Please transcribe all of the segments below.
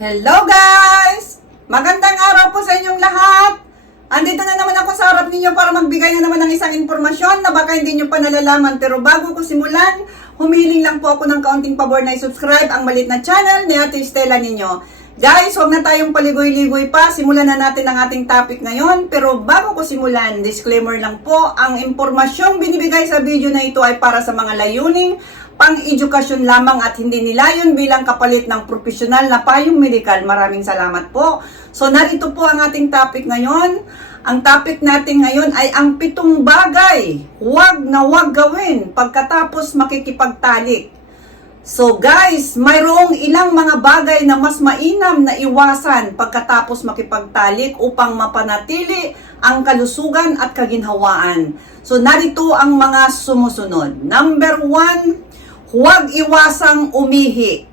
Hello guys! Magandang araw po sa inyong lahat! Andito na naman ako sa harap ninyo para magbigay na naman ng isang impormasyon na baka hindi nyo pa nalalaman. Pero bago ko simulan, humiling lang po ako ng kaunting pabor na i-subscribe ang malit na channel ni Ate Stella ninyo. Guys, huwag na tayong paligoy-ligoy pa. Simulan na natin ang ating topic ngayon. Pero bago ko simulan, disclaimer lang po, ang impormasyong binibigay sa video na ito ay para sa mga layuning pang-edukasyon lamang at hindi nilayon bilang kapalit ng profesional na payong medical. Maraming salamat po. So narito po ang ating topic ngayon. Ang topic natin ngayon ay ang pitong bagay huwag na huwag gawin pagkatapos makikipagtalik. So guys, mayroong ilang mga bagay na mas mainam na iwasan pagkatapos makipagtalik upang mapanatili ang kalusugan at kaginhawaan. So narito ang mga sumusunod. Number one, huwag iwasang umihi.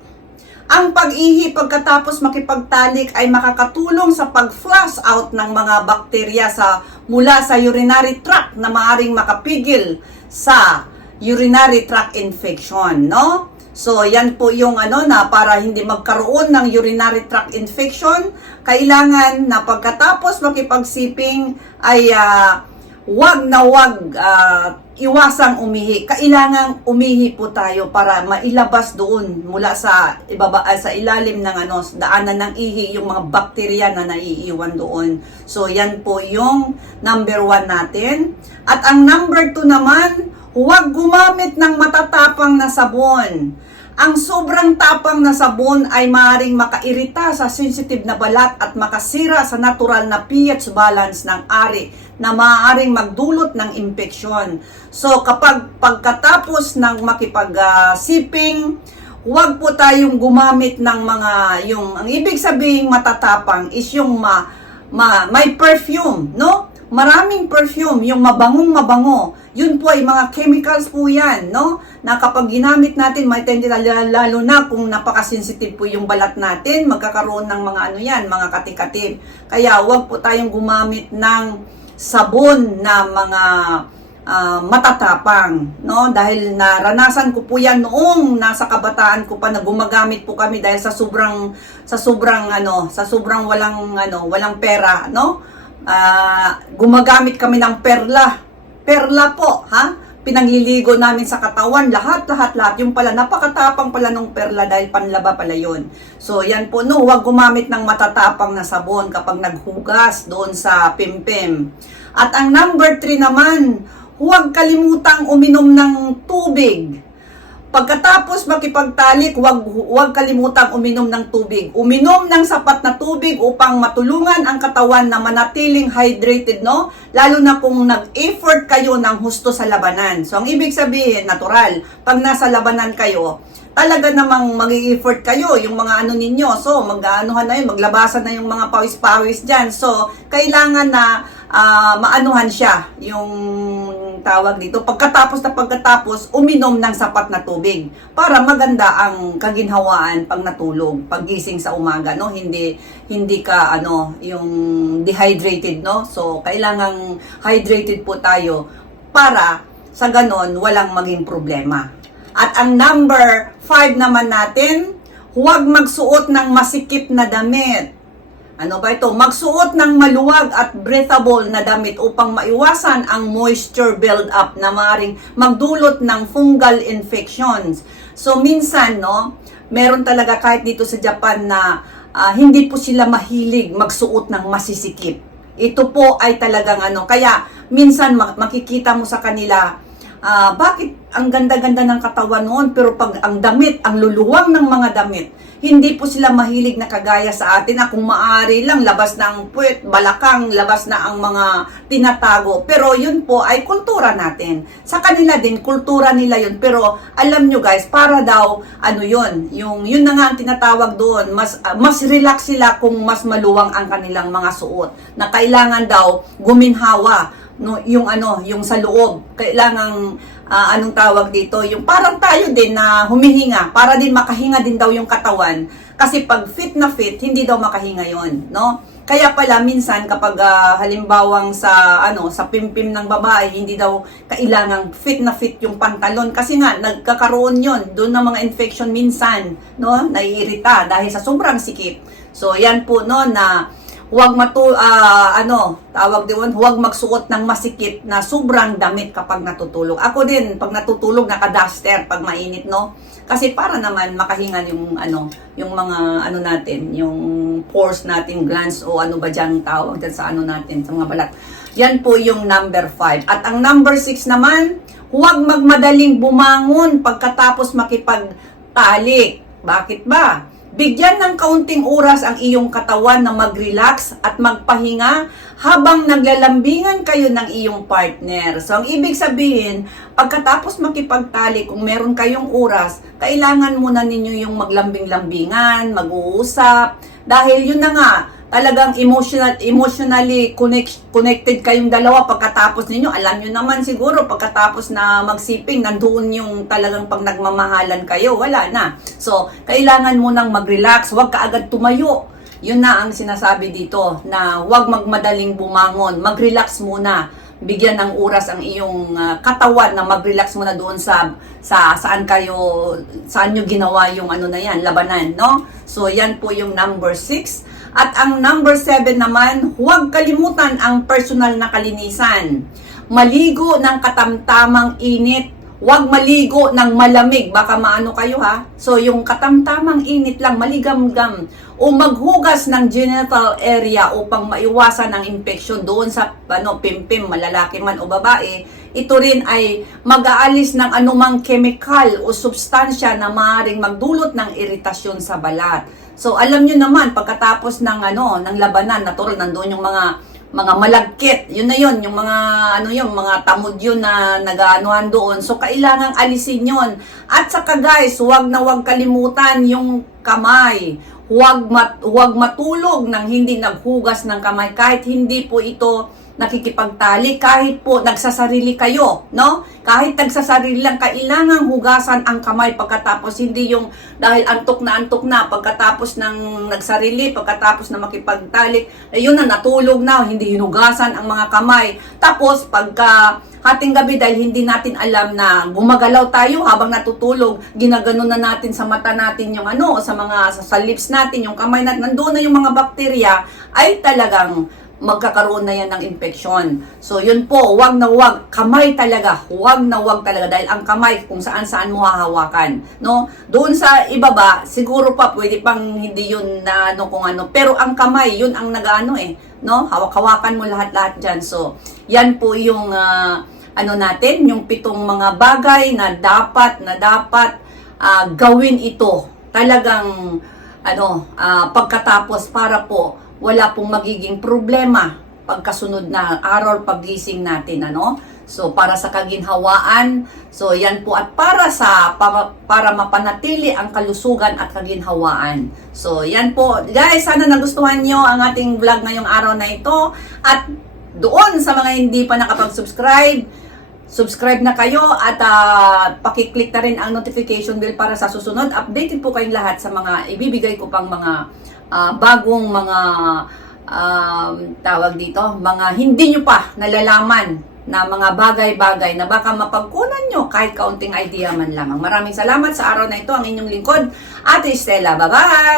Ang pag-ihi pagkatapos makipagtalik ay makakatulong sa pag-flush out ng mga bakterya sa mula sa urinary tract na maaring makapigil sa urinary tract infection, no? So, yan po yung ano na para hindi magkaroon ng urinary tract infection, kailangan na pagkatapos makipagsiping ay ah, wag na wag ah, iwasang umihi. Kailangan umihi po tayo para mailabas doon mula sa ibaba ah, sa ilalim ng ano daanan ng ihi yung mga bakterya na naiiwan doon. So yan po yung number one natin. At ang number two naman, huwag gumamit ng matatapang na sabon. Ang sobrang tapang na sabon ay maaaring makairita sa sensitive na balat at makasira sa natural na pH balance ng ari na maaaring magdulot ng impeksyon. So kapag pagkatapos ng makipag-sipping, huwag po tayong gumamit ng mga yung ang ibig sabihin matatapang is yung ma, ma may perfume, no? Maraming perfume, yung mabangong mabango. Yun po ay mga chemicals po yan, no? Na kapag ginamit natin, may tendency lalo na kung napaka-sensitive po yung balat natin, magkakaroon ng mga ano yan, mga katikatib. Kaya huwag po tayong gumamit ng sabon na mga ah, matatapang, no? Dahil naranasan ko po 'yan noong nasa kabataan ko pa na gumagamit po kami dahil sa sobrang sa sobrang ano, sa sobrang walang ano, walang pera, no? Ah, gumagamit kami ng perla. Perla po, ha? Pinangliligo namin sa katawan, lahat, lahat, lahat. Yung pala, napakatapang pala nung perla dahil panlaba pala yun. So, yan po, no, huwag gumamit ng matatapang na sabon kapag naghugas doon sa pimpim. At ang number 3 naman, huwag kalimutang uminom ng tubig. Pagkatapos makipagtalik, huwag, huwag kalimutang uminom ng tubig. Uminom ng sapat na tubig upang matulungan ang katawan na manatiling hydrated, no? Lalo na kung nag-effort kayo ng husto sa labanan. So, ang ibig sabihin, natural, pag nasa labanan kayo, talaga namang mag effort kayo, yung mga ano ninyo. So, mag-aanuhan na yun, maglabasan na yung mga pawis-pawis dyan. So, kailangan na ah, maanuhan siya, yung tawag dito. Pagkatapos na pagkatapos, uminom ng sapat na tubig para maganda ang kaginhawaan pag natulog, paggising sa umaga, no? Hindi hindi ka ano, yung dehydrated, no? So, kailangang hydrated po tayo para sa ganon walang maging problema. At ang number 5 naman natin, huwag magsuot ng masikip na damit. Ano ba ito? Magsuot ng maluwag at breathable na damit upang maiwasan ang moisture build-up na maaaring magdulot ng fungal infections. So minsan, no, meron talaga kahit dito sa Japan na ah, hindi po sila mahilig magsuot ng masisikip. Ito po ay talagang ano, kaya minsan mak- makikita mo sa kanila, ah, bakit ang ganda-ganda ng katawan noon pero pag ang damit, ang luluwang ng mga damit, hindi po sila mahilig na kagaya sa atin na kung maari lang labas na ang puwet, balakang, labas na ang mga tinatago. Pero yun po ay kultura natin. Sa kanila din, kultura nila yun. Pero alam nyo guys, para daw, ano yun, yung, yun na nga ang tinatawag doon, mas, ah, mas relax sila kung mas maluwang ang kanilang mga suot. Na kailangan daw guminhawa no yung ano yung sa loob. Kailangang ah, anong tawag dito? Yung parang tayo din na humihinga para din makahinga din daw yung katawan. Kasi pag fit na fit, hindi daw makahinga yon, no? Kaya pala minsan kapag ah, halimbawang sa ano sa pimpim ng babae hindi daw kailangang fit na fit yung pantalon. Kasi nga nagkakaroon yon doon ng mga infection minsan no? Naiirita dahil sa sobrang sikip. So yan po no na huwag matu ah, ano tawag din huwag magsuot ng masikip na sobrang damit kapag natutulog. Ako din pag natutulog naka-duster pag mainit no. Kasi para naman makahinga yung ano, yung mga ano natin, yung pores natin, glands o ano ba diyan tawag dyan sa ano natin, sa mga balat. Yan po yung number 5. At ang number 6 naman, huwag magmadaling bumangon pagkatapos makipagtalik. Bakit ba? Bigyan ng kaunting oras ang iyong katawan na mag-relax at magpahinga habang naglalambingan kayo ng iyong partner. So, ang ibig sabihin, pagkatapos makipagtali, kung meron kayong oras, kailangan muna ninyo yung maglambing-lambingan, mag-uusap, dahil yun na nga, talagang emotional, emotionally connect, connected kayong dalawa pagkatapos ninyo. Alam nyo naman siguro, pagkatapos na magsiping, nandoon yung talagang pag nagmamahalan kayo, wala na. So, kailangan mo nang mag-relax, huwag ka agad tumayo. Yun na ang sinasabi dito, na huwag magmadaling bumangon, mag-relax muna bigyan ng oras ang iyong ah, katawan na mag-relax muna doon sa sa saan kayo saan nyo ginawa yung ano na yan labanan no so yan po yung number 6 at ang number 7 naman huwag kalimutan ang personal na kalinisan maligo ng katamtamang init Huwag maligo ng malamig, baka maano kayo ha. So yung katamtamang init lang, maligam-gam. O maghugas ng genital area upang maiwasan ang infection doon sa ano, pimpim, malalaki man o babae. Ito rin ay mag-aalis ng anumang chemical o substansya na maaaring magdulot ng iritasyon sa balat. So alam nyo naman, pagkatapos ng ano, ng labanan, natural nandoon yung mga mga malagkit, yun na yun, yung mga ano yun, mga tamod yun na nag-aanuhan doon. So, kailangang alisin yun. At saka guys, huwag na huwag kalimutan yung kamay. Huwag, mat, huwag matulog ng hindi naghugas ng kamay kahit hindi po ito nakikipagtali kahit po nagsasarili kayo, no? Kahit nagsasarili lang, kailangan hugasan ang kamay pagkatapos, hindi yung dahil antok na antok na, pagkatapos ng nagsarili, pagkatapos na makipagtalik, eh, yun na, natulog na, hindi hinugasan ang mga kamay. Tapos, pagka hating gabi dahil hindi natin alam na gumagalaw tayo habang natutulog, ginagano na natin sa mata natin yung ano, sa mga sa, sa lips natin, yung kamay natin, nandoon na yung mga bakterya, ay talagang magkakaroon na yan ng infection. So, yun po, wag na wag, kamay talaga, wag na wag talaga dahil ang kamay kung saan-saan mo hahawakan, no? Doon sa ibaba, siguro pa pwede pang hindi yun na ano kung ano, pero ang kamay, yun ang nagaano eh, no? Hawak-hawakan mo lahat-lahat diyan. So, yan po yung ah, ano natin, yung pitong mga bagay na dapat na dapat ah, gawin ito. Talagang ano, ah, pagkatapos para po wala pong magiging problema pagkasunod na araw pagising natin ano? So para sa kaginhawaan so yan po. At para sa para, para mapanatili ang kalusugan at kaginhawaan. So yan po. Guys sana nagustuhan nyo ang ating vlog ngayong araw na ito. At doon sa mga hindi pa nakapag-subscribe subscribe na kayo at ah, pakiclick na rin ang notification bell para sa susunod. Updated po kayong lahat sa mga ibibigay ko pang mga ah, bagong mga um, tawag dito, mga hindi nyo pa nalalaman na mga bagay-bagay na baka mapagkunan nyo kahit kaunting idea man lamang. Maraming salamat sa araw na ito. Ang inyong lingkod, Ate Stella. Bye-bye!